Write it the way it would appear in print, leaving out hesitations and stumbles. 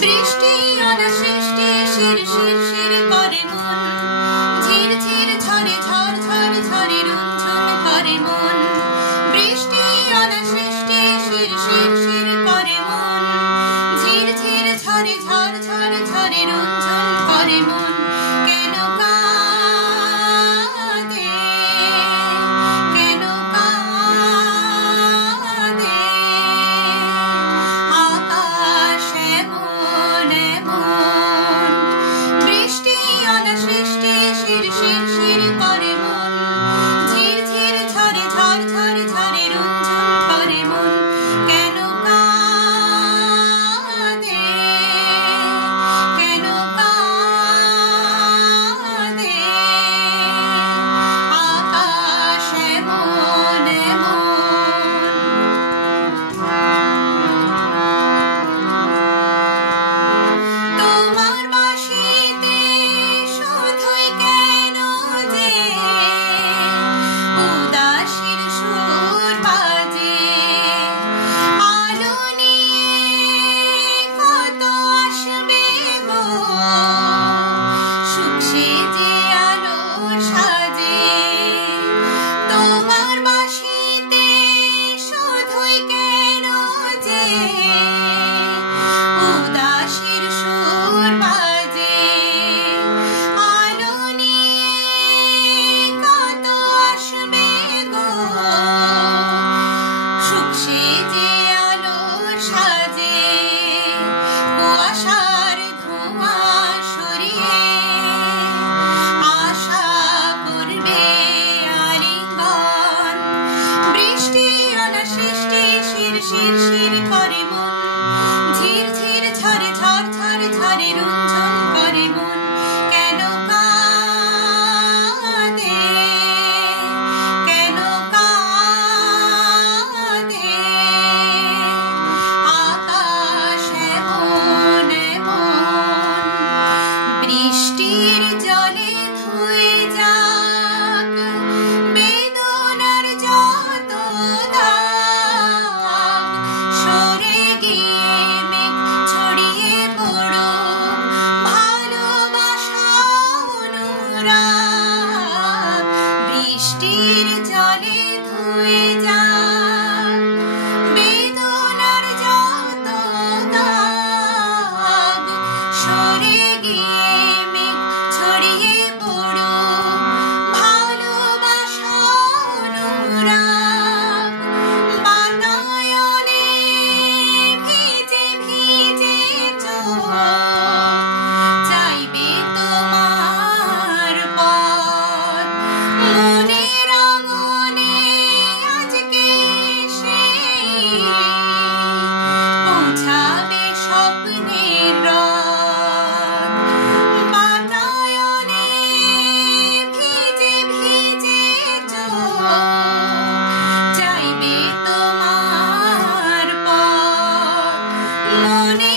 বৃষ্টি অনাসৃষ্টি শির শির শির করে মন, ঝির ঝির ঝরে ঝড় ঝড় ঝরে রুঞ্ঝুন করে মন। বৃষ্টি অনাসৃষ্টি শির শির শির করে মন, ঝির ঝির ঝরে ঝড় ঝড় ঝরে রুঞ্ঝুন করে মন। কেন কাঁদে কেন কাঁদে আকাশ এমন এমন। বৃষ্টি অনাসৃষ্টি শির শির শির করে মন, ঝির ঝির ঝরে ঝড় ঝড় ঝরে রুঞ্ঝুন করে মন। কেন কাঁদে কেন কাঁদে আকাশ এমন এমন। তোমার বাঁশিতে শুধুই কেন যে উদাসীর সুর বাজে। আলো নিয়ে কত আসবে গো, সুখ সেজে আলোর সাজে। তোমার বাঁশিতে শুধুই কেন যে উদাসীর সুর বাজে। আলো নিয়ে কত আসবে গো, সুখ সেজে আলোর সাজে। কুয়াশার ধোঁয়া সরিয়ে আশা করবে আলিঙ্গন। বৃষ্টি অনাসৃষ্টি শির শির শির করে মন, ঝির ঝির ঝরে ঝড় ঝড় ঝরে রুঞ্ঝুন করে মন। কেন কাঁদে কেন কাঁদে আকাশ এমন এমন। বৃষ্টির জলে ধুয়ে যাক বেদনার যত দাগ, সরে গিয়ে মেঘ ছড়িয়ে পড়ুক ভালোবাসা অনুরাগ। বৃষ্টির জলে ধুয়ে যাক বেদনার যত দাগ, সরে গিয়ে মেঘ ছড়িয়ে পড়ুক ভালোবাসা অনুরাগ। বাতায়নে ভিজে ভিজে চোখ চাইবে তোমার পথ। মনের আঙনে আজকে সেই পৌঁছাবে স্বপ্নের রথ। বাতায়নে ভিজে ভিজে চোখ চাইবে তোমার পথ। মনে